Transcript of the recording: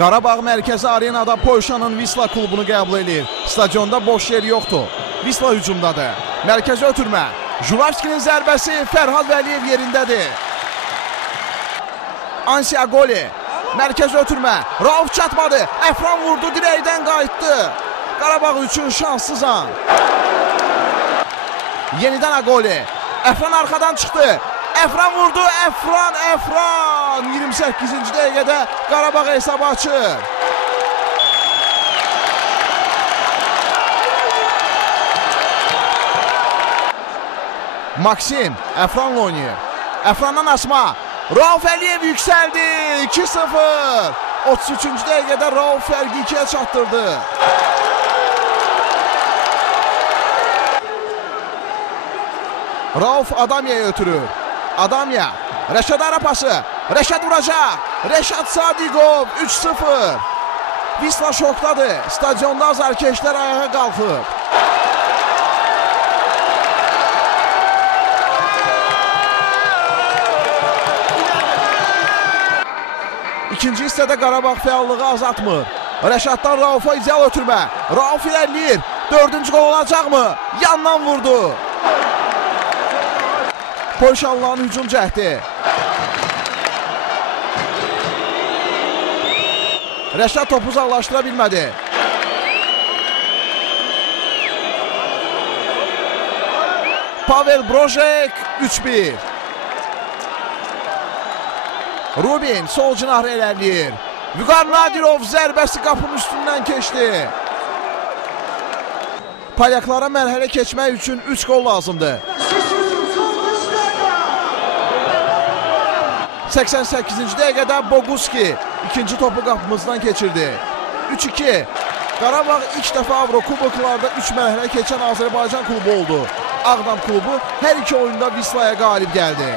Qarabağ Mərkəzi Arenada Polşanın Wisla klubunu qəbul edir. Stadionda boş yer yoxdur. Wisla hücumdadır. Mərkəzi ötürmə. Julavskinin zərbəsi, Fərhad Vəliyev yerindədir. Ansiagoli. Mərkəzi ötürmə. Rauf çatmadı. Əfran vurdu, dirəkdən qayıtdı. Qarabağ üçün şanssız an. Yenidən Agoli. Əfran arxadan çıxdı. Əfran vurdu. Əfran. 28-ci dəqiqədə Qarabağ hesabı açır. Maksim Əfranla oynayır. Əfrandan asma. Rauf Əliyev yüksəldi. 2-0. 33-cü dəqiqədə Rauf fərqi 2-yə çatdırdı. Rauf Adamya'ya ötürür. Adamya. Rəşad arapası. Rəşad vuracaq. Rəşad Sadiqov 3-0. Wisla şokdadır. Stadionda azarkeşlər ayağa qalxıb. İkinci hissədə Qarabağ fəallığı azaltmır. Rəşaddan Raufa ideal ötürmə. Rauf irəliyir. 4-cü qol olacaqmı? Yandan vurdu. Polşalıların hücum cəhdi. Rəşad topu uzaqlaşdıra bilmədi. Pavel Brojek 3-1. Rubin sol cinahı ilerləyir. Vüqar Nadirov zərbəsi qapının üstündən keçdi. Polyaklara mərhələ keçmək üçün 3 qol lazımdır. 88-ci dəqiqədə Boguski ikinci topu qapımızdan keçirdi. 3-2. Qarabağ ilk dəfə Avrokuboklarda 3 mərhələ keçən Azərbaycan klubu oldu. Ağdam klubu hər iki oyunda Wislaya qalib gəldi.